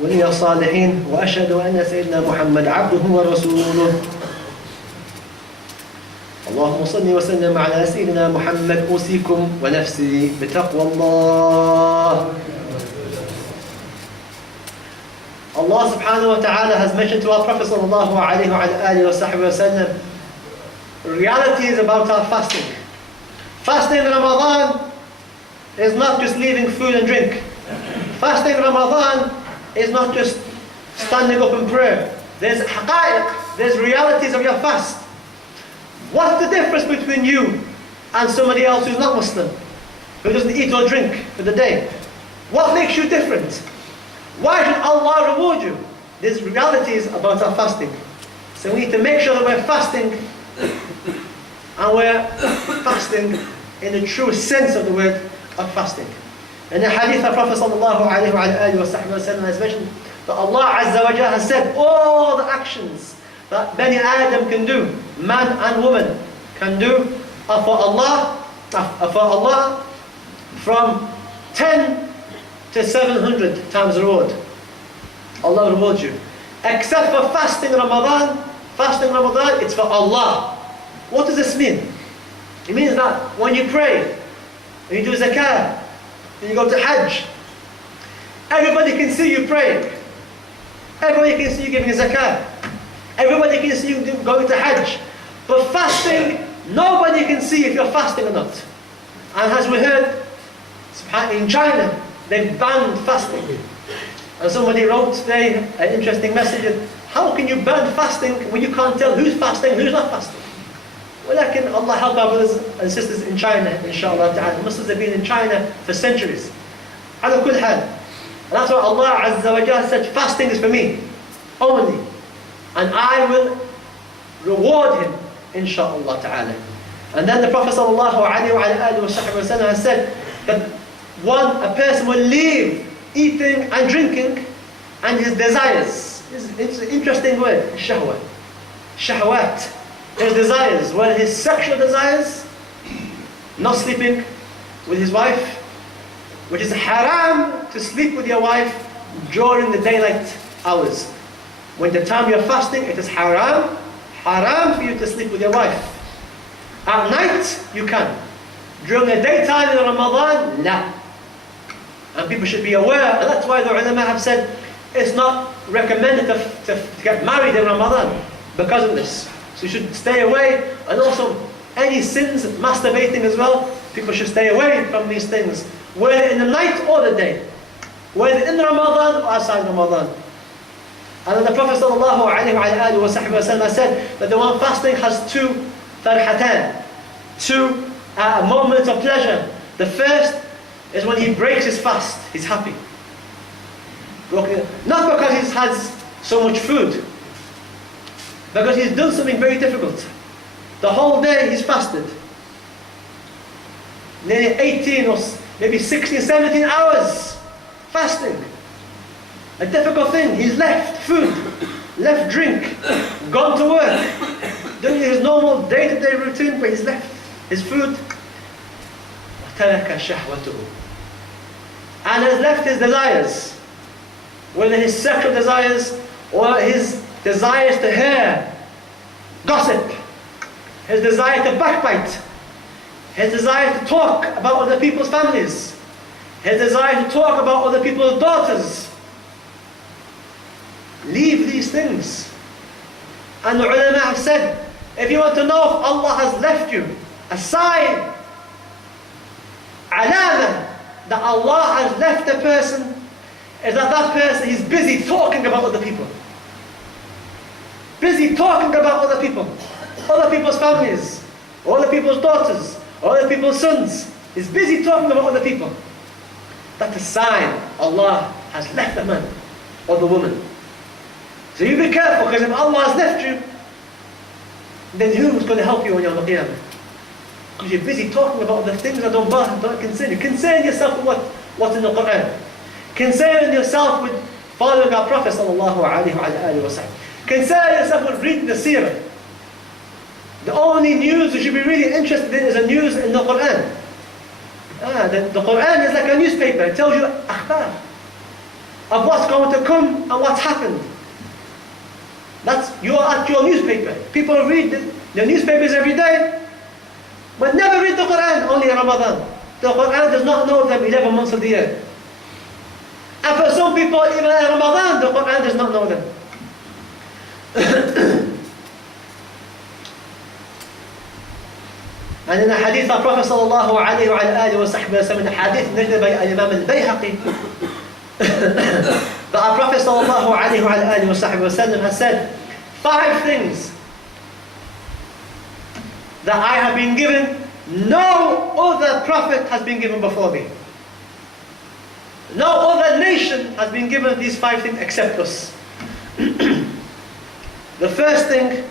ولي الصالحين وأشهد أن سيدنا محمد عبده ورسوله. اللهم صل وسلم على سيدنا محمد. أوصيكم ونفسي بتقوى الله. Allah subhanahu wa ta'ala has mentioned to our Prophet sallallahu alayhi wa alihi wa sallam realities about our fasting. Fasting in Ramadan is not just leaving food and drink. Fasting in Ramadan is not just standing up in prayer. There's haqa'iq, there's realities of your fast. What's the difference between you and somebody else who's not Muslim, who doesn't eat or drink for the day? What makes you different? Why should Allah reward you? There's realities about our fasting. So we need to make sure that we're fasting, and we're fasting in the true sense of the word of fasting. In the hadith of Prophet sallallahu alayhi wa sallam has mentioned that Allah Azza wa Jalla has said all the actions that Bani Adam can do, man and woman can do, are for Allah from 10 to 700 times reward. Allah rewards you. Except for fasting Ramadan. Fasting Ramadan, it's for Allah. What does this mean? It means that when you pray, when you do zakah, when you go to Hajj, everybody can see you praying. Everybody can see you giving zakah. Everybody can see you going to Hajj. But fasting, nobody can see if you're fasting or not. And as we heard, in China, they've banned fasting. And somebody wrote today an interesting message. How can you ban fasting when you can't tell who's fasting and who's not fasting? Well, Allah help our brothers and sisters in China, inshallah ta'ala. Muslims have been in China for centuries. Ala kull hal. And that's why Allah Azza wa Jalla said, fasting is for me only. And I will reward him, inshallah ta'ala. And then the Prophet sallallahu alayhi wa sallam has said that a person will leave eating and drinking and his desires. It's an interesting word, shahwa. Shahwat. His desires. Well, his sexual desires, not sleeping with his wife, which is haram to sleep with your wife during the daylight hours. When the time you're fasting, it is haram for you to sleep with your wife. At night, you can. During the daytime in Ramadan, la. And people should be aware, and that's why the ulama have said it's not recommended to get married in Ramadan because of this. So you should stay away, and also any sins, masturbating as well, people should stay away from these things, whether in the night or the day, whether in Ramadan or outside Ramadan. And then the Prophet sallallahu alayhi wa sallam said that the one fasting has two farhatan, two moments of pleasure. The first is when he breaks his fast, he's happy. Not because he's had so much food, because he's done something very difficult. The whole day he's fasted. Nearly 18 or maybe 16, 17 hours fasting. A difficult thing. He's left food, left drink, gone to work, doing his normal day-to-day routine, but he's left his food. وَتَرَكَ شَهْوَتُهُ. And has left his desires, whether his sexual desires or his desires to hear gossip, his desire to backbite, his desire to talk about other people's families, his desire to talk about other people's daughters. Leave these things. And the ulama have said, if you want to know if Allah has left you a sign, alama, that Allah has left a person, is that person is busy talking about other people. Busy talking about other people, other people's families, other people's daughters, other people's sons. He's busy talking about other people. That's a sign Allah has left the man or the woman. So you be careful, because if Allah has left you, then who's going to help you on Yawm al-Qiyamah? Because you're busy talking about the things that don't concern you. Concern yourself with what's in the Quran. Concern yourself with following our Prophet sallallahu alayhi wa sallam. Concern yourself with reading the seerah. The only news you should be really interested in is a news in the Quran. The Quran is like a newspaper. It tells you akhbar. of what's going to come and what's happened. You're at your newspaper. People read the newspapers every day, but never read the Quran, only in Ramadan. The Quran does not know them 11 months of the year. And for some people, even in Ramadan, the Quran does not know them. And in the hadith of Prophet sallallahu alayhi wa alihi wa sallam, the hadith narrated by Imam al-Bayhaqi, that our Prophet sallallahu alayhi wa alihi wa sallam has said, 5 things that I have been given, no other prophet has been given before me. No other nation has been given these 5 things except us. The first thing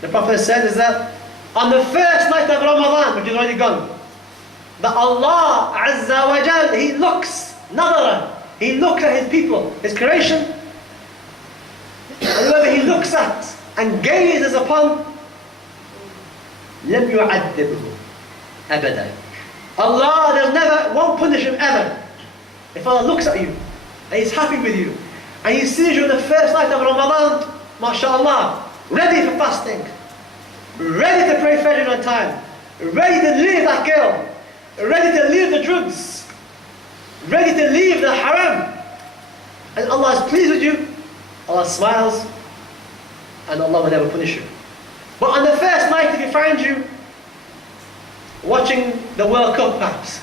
the Prophet said is that on the first night of Ramadan, which is already gone, that Allah Azza wa Jal, He looks, nadara, He looks at His people, His creation, and whoever He looks at and gazes upon, لم يعذبه أبدا. Allah won't punish him ever. If Allah looks at you and He's happy with you and He sees you on the first night of Ramadan, mashallah, ready for fasting, ready to pray Fajr on time, ready to leave that girl, ready to leave the drugs, ready to leave the haram, and Allah is pleased with you, Allah smiles, and Allah will never punish you. But on the first night, if He finds you watching the World Cup perhaps,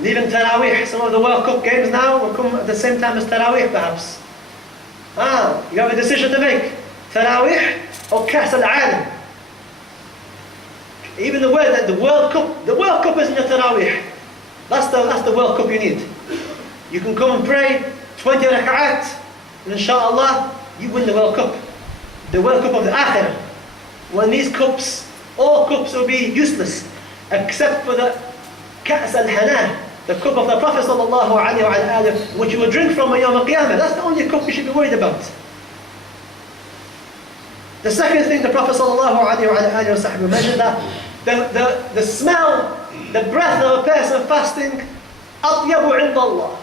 leaving Taraweeh, some of the World Cup games now will come at the same time as Taraweeh perhaps. You have a decision to make, Taraweeh or Ka's al-Alam. Even the word that the World Cup isn't a Taraweeh. That's the World Cup you need. You can come and pray 20 rak'at, and inshallah, you win the World Cup. The World Cup of the Akhirah. When these cups, all cups will be useless, except for the Ka's al-Hana, the cup of the Prophet sallallahu alayhi wa sallam, which you will drink from on Yawm al-Qiyamah. That's the only cup you should be worried about. The second thing the Prophet sallallahu alayhi wa sallam mentioned, that the smell, the breath of a person fasting, أطيب عند الله,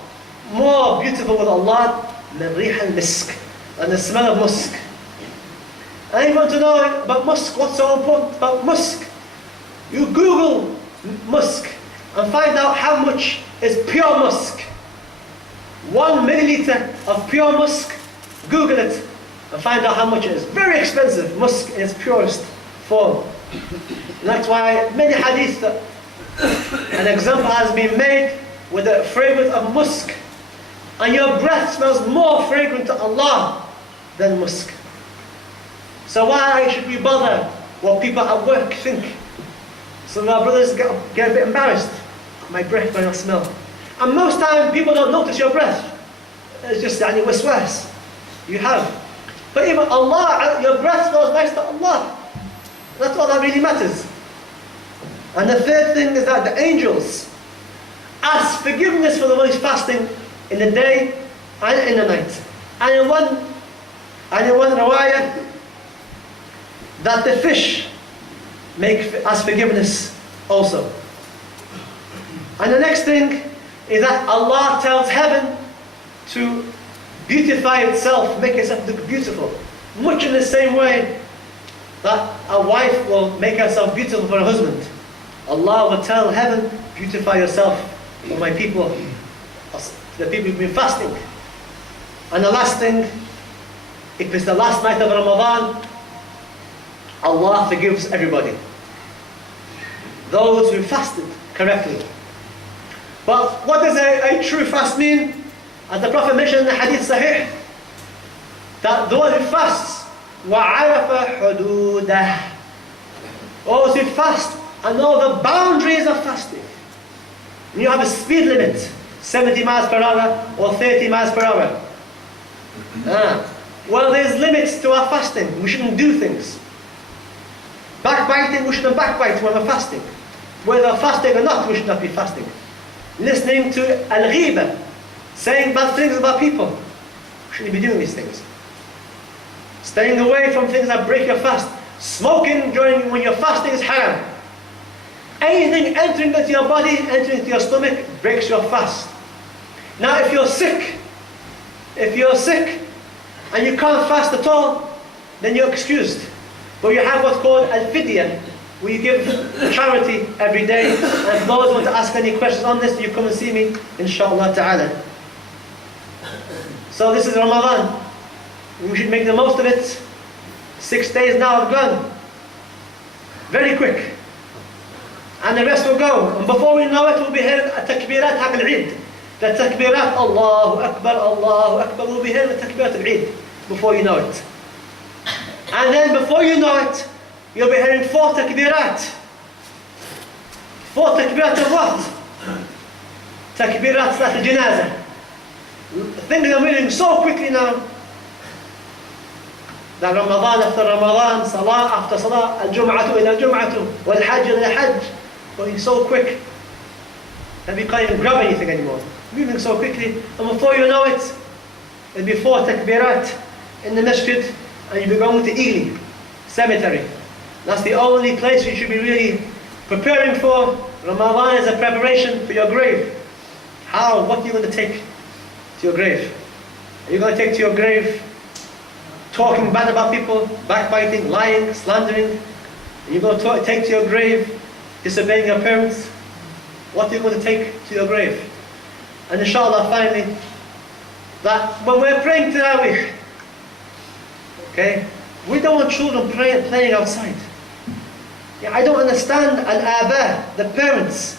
more beautiful with Allah than ريح المسك, and the smell of musk. And if you want to know about musk, what's so important about musk, you Google musk and find out how much is pure musk. 1 milliliter of pure musk, Google it and find out how much it is. Very expensive, musk in its purest form. And that's why many hadiths that an example has been made with the fragrance of musk. And your breath smells more fragrant to Allah than musk. So why should we bother what people at work think? Some of our brothers get a bit embarrassed. My breath might not smell. And most times people don't notice your breath. It's just waswas. You have. But even Allah, your breath smells nice to Allah. That's all that really matters. And the third thing is that the angels ask forgiveness for the one who's fasting in the day and in the night. And in one riwayah, that the fish ask forgiveness also. And the next thing is that Allah tells heaven to beautify itself, make itself look beautiful. Much in the same way that a wife will make herself beautiful for her husband. Allah will tell heaven, beautify yourself for my people, the people who've been fasting. And the last thing, if it's the last night of Ramadan, Allah forgives everybody. Those who fasted correctly. But what does a true fast mean? As the Prophet mentioned in the Hadith Sahih, that those who fast, وَعَرَفَ حُدُودَهُ, those who fast and know the boundaries of fasting. When you have a speed limit, 70 miles per hour or 30 miles per hour. Well, there's limits to our fasting. We shouldn't do things. Backbiting, we shouldn't backbite when we're fasting. Whether fasting or not, we should not be fasting. Listening to al-ghiba, saying bad things about people, we shouldn't be doing these things. Staying away from things that break your fast. Smoking when you're fasting is haram. Anything entering into your body, entering into your stomach, breaks your fast. Now if you're sick and you can't fast at all, then you're excused. But you have what's called al-fidya, where you give charity every day. And for those who want to ask any questions on this, you come and see me, inshallah ta'ala. So this is Ramadan. We should make the most of it. 6 days now have gone. Very quick. And the rest will go. And before we know it, we'll be hearing takbirat haq al-Eid. The takbirat, Allahu Akbar, Allahu Akbar. We'll be hearing the takbirat al-Eid before you know it. And then before you know it, you'll be hearing 4 takbirat. 4 takbirat of what? Takbirat salat al-janazah. Things are moving so quickly now. That Ramadan after Ramadan, Salah after Salah, Al-Jum'atu ila Al-Jum'atu, Wal-Hajj ila Al-Hajj. Going so quick that we can't even grab anything anymore. Moving so quickly, and before you know it, it'll be 4 takbirat in the masjid, and you'll be going to Ely cemetery. That's the only place you should be really preparing for. Ramadan is a preparation for your grave. How? What are you going to take to your grave? Are you going to take to your grave talking bad about people, backbiting, lying, slandering? Are you going to take to your grave disobeying your parents? What are you going to take to your grave? And inshallah, finally, that when we're praying Taraweeh, okay, we don't want children playing outside. Yeah, I don't understand al-aba, the parents.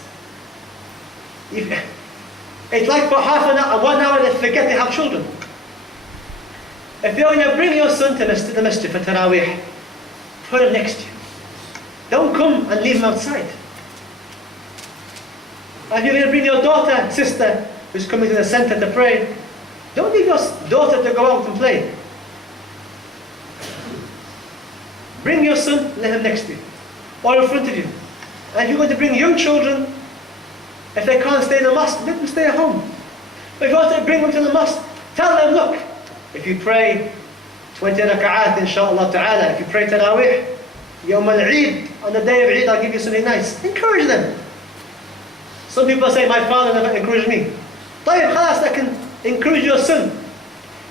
It's like for half an hour, 1 hour, they forget they have children. If you're going to bring your son to the masjid for Taraweeh, put him next to you. Don't come and leave him outside. If you're going to bring your daughter, sister, who's coming to the center to pray, don't leave your daughter to go out and play. Bring your son, let him next to you, or in front of you. And if you're going to bring young children, if they can't stay in the mosque, let them stay at home. But if you want to bring them to the mosque, tell them, look, if you pray 20 raka'at, inshallah ta'ala, if you pray Taraweeh, Yawm al-Eid, on the day of Eid, I'll give you something nice. Encourage them. Some people say, my father never encouraged me. طيب, خلاص, I can encourage your son.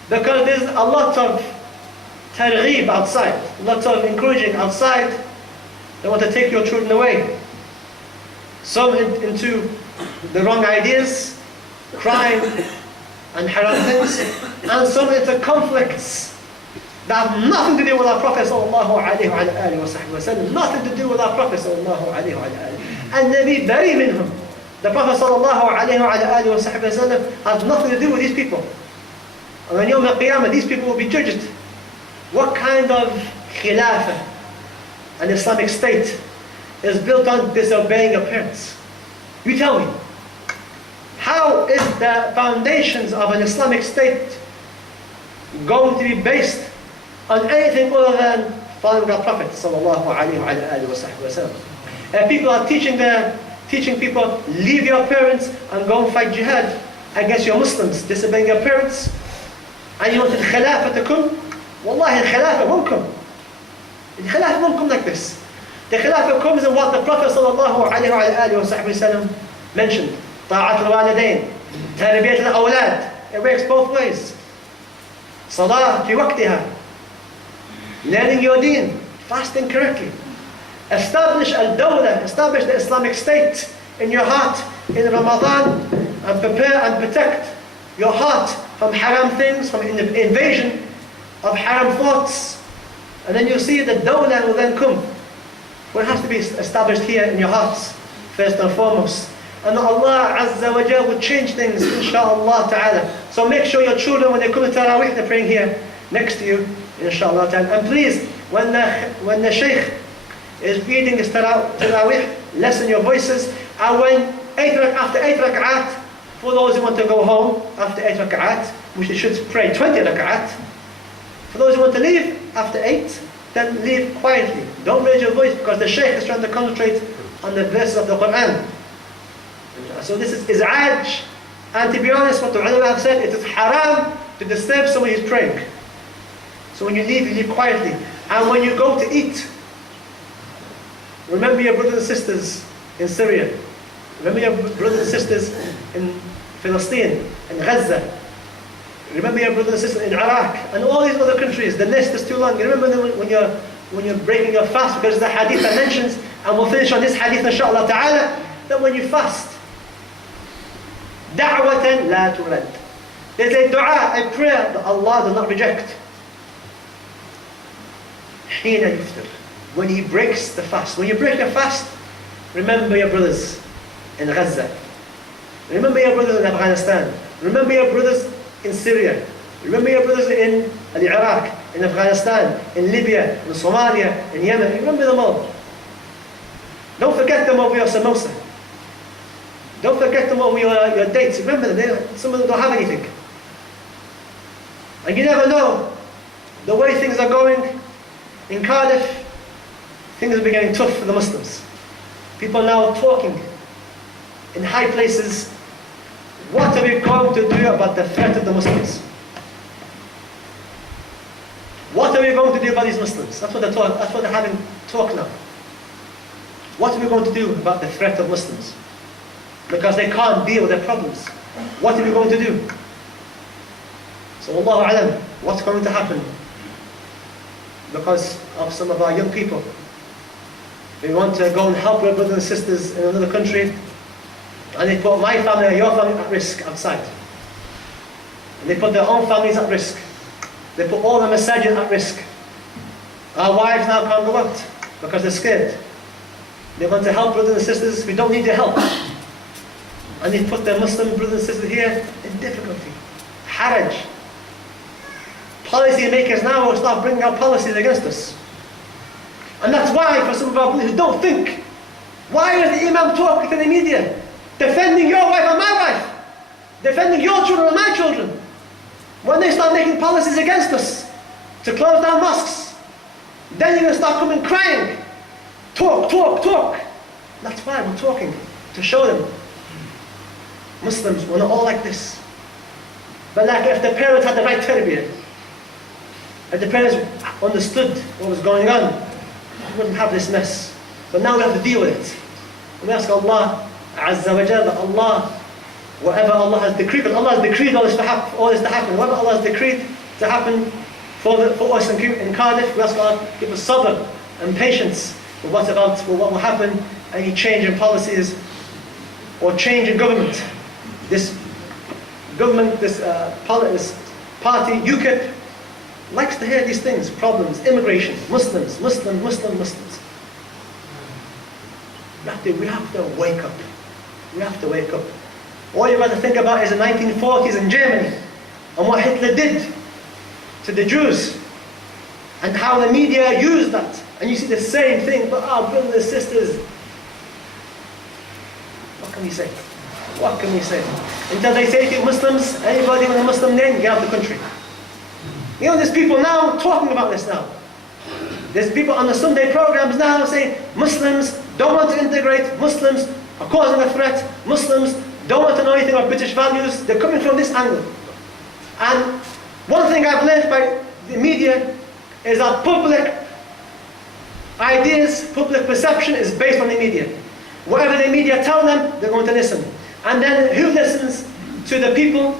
Because there's a lot of targheeb outside, lots of encouraging outside. They want to take your children away. Some into the wrong ideas, crime and haram things, and some into conflicts that have nothing to do with our Prophet sallallahu alaihi wasallam, nothing to do with our Prophet sallallahu alaihi wasallam. And Nabi bari minhum. The Prophet sallallahu alaihi wasallam has nothing to do with these people. And on Yawm al-Qiyamah, these people will be judged. What kind of khilafah, an Islamic state, is built on disobeying your parents? You tell me. How is the foundations of an Islamic state going to be based on anything other than following our Prophet sallallahu alaihi wasallam? And people are teaching people, leave your parents and go and fight jihad against your Muslims, disobeying your parents, and you want the khilafah to come? Wallahi, the khilafah won't come. The khilafah won't come like this. The khilafah comes in what the Prophet sallallahu alaihi wasallam mentioned. طاعة الوالدين, تربية الأولاد. It works both ways. Salah في وقتها, learning your deen, fasting correctly. Establish al-dawla, establish the Islamic state in your heart in Ramadan, and prepare and protect your heart from haram things, from invasion of haram thoughts. And then you'll see the dawla will then come. What has to be established here in your hearts, first and foremost. And Allah Azza wa Jal will change things, inshaAllah ta'ala. So make sure your children, when they come to Taraweeh, they're praying here next to you, inshaAllah ta'ala. And please, when the Shaykh is reading his Taraweeh, lessen your voices. And when after 8 rak'at, for those who want to go home after 8 rak'at, which they should pray 20 rak'at. For those who want to leave after 8, then leave quietly. Don't raise your voice, because the Shaykh is trying to concentrate on the verses of the Quran. So this is iz'aj, and to be honest, what the ulama have said, it is haram to disturb someone who's praying. So when you leave quietly. And when you go to eat, remember your brothers and sisters in Syria. Remember your brothers and sisters in Palestine, in Gaza. Remember your brothers and sisters in Iraq and all these other countries. The list is too long. You remember them when you're breaking your fast, because the hadith that mentions, and we'll finish on this hadith inshaAllah ta'ala, that when you fast, da'watan la turad. There's a dua, a prayer that Allah does not reject. Hina yuftir. When He breaks the fast. When you break your fast, remember your brothers in Gaza. Remember your brothers in Afghanistan. Remember your brothers in Syria. Remember your brothers in Iraq, in Afghanistan, in Libya, in Somalia, in Yemen. Remember them all. Don't forget them over your samosa. Don't forget them over your dates. Remember them. Some of them don't have anything. And you never know, the way things are going in Cardiff, things are becoming tough for the Muslims. People are now talking in high places, what are we going to do about the threat of the Muslims? What are we going to do about these Muslims? That's what they're talking. That's what they're having talk now. What are we going to do about the threat of Muslims? Because they can't deal with their problems. What are we going to do? So Allahu Alam, what's going to happen? Because of some of our young people. They want to go and help their brothers and sisters in another country, and they put my family and your family at risk outside. And they put their own families at risk. They put all the masajid at risk. Our wives now can't go out because they're scared. They want to help brothers and sisters who don't need their help. And they put their Muslim brothers and sisters here in difficulty. Haraj. Policy makers now will start bringing out policies against us. And that's why, for some of our brothers who don't think, why is the Imam talking to the media? Defending your wife and my wife. Defending your children and my children. When they start making policies against us to close down mosques, then you're going to start coming crying. Talk, talk, talk. That's why we're talking, to show them. Muslims, we're not all like this. But like if the parents had the right tarbiyah, if the parents understood what was going on, we wouldn't have this mess. But now we have to deal with it. And we ask Allah Azza wa Jalla, that Allah, whatever Allah has decreed, because Allah has decreed all this to happen, whatever Allah has decreed to happen for us in Cardiff, we ask Allah to give us sabr and patience with what will happen, any change in policies or change in government. This government, this party, UKIP, likes to hear these things, problems, immigration, Muslims. We have to wake up. We have to wake up. All you've got to think about is the 1940s in Germany and what Hitler did to the Jews and how the media used that. And you see the same thing, but our brothers and sisters, what can we say? What can we say? Until they say to you, Muslims, anybody with a Muslim name, get out of the country. You know, there's people now talking about this now. There's people on the Sunday programs now saying, Muslims don't want to integrate, Muslims are causing a threat, Muslims don't want to know anything about British values. They're coming from this angle. And one thing I've learned by the media is that public ideas, public perception is based on the media. Whatever the media tell them, they're going to listen. And then who listens to the people?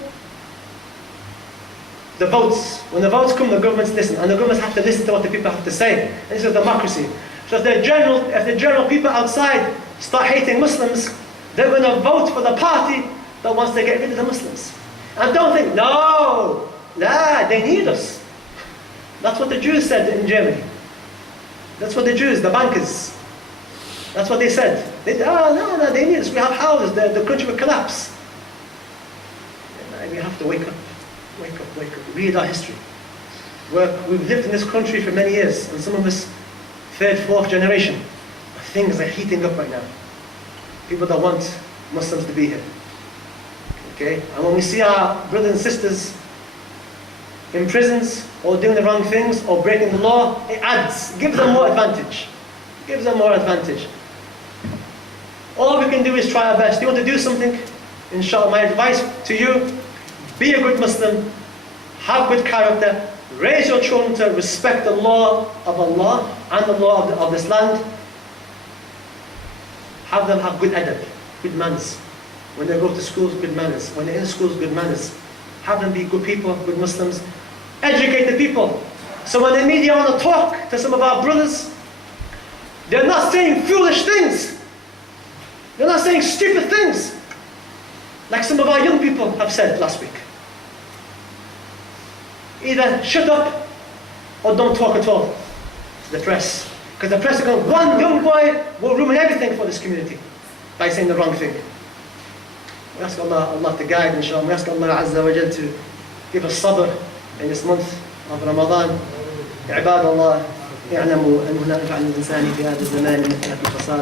The votes. When the votes come, the governments listen. And the governments have to listen to what the people have to say. And this is democracy. So if the general people outside start hating Muslims, they're going to vote for the party that wants to get rid of the Muslims. And don't think, no, they need us. That's what the Jews said in Germany. That's what the Jews, the bankers, that's what they said. They need us. We have houses. The country will collapse. And we have to wake up. Wake up, wake up. Read our history. We've lived in this country for many years, and some of us, third, fourth generation, things are heating up right now. People that want Muslims to be here. Okay? And when we see our brothers and sisters in prisons, or doing the wrong things, or breaking the law, it gives them more advantage. Gives them more advantage. All we can do is try our best. You want to do something? Inshallah, my advice to you, be a good Muslim, have good character, raise your children to respect the law of Allah and the law of this land. Have them have good adab, good manners. When they go to schools, good manners. When they're in schools, good manners. Have them be good people, good Muslims. Educate the people. So when the media want to talk to some of our brothers, they're not saying foolish things. They're not saying stupid things. Like some of our young people have said last week. Either shut up or don't talk at all to the press. Because the press are going, one young boy will ruin everything for this community by saying the wrong thing. We ask Allah to guide, inshallah. We ask Allah Azza wa Jal to give us sabr in this month of Ramadan. عباد الله اعلموا أنه لا ينفع الإنسان في هذا الزمان مثل الفصال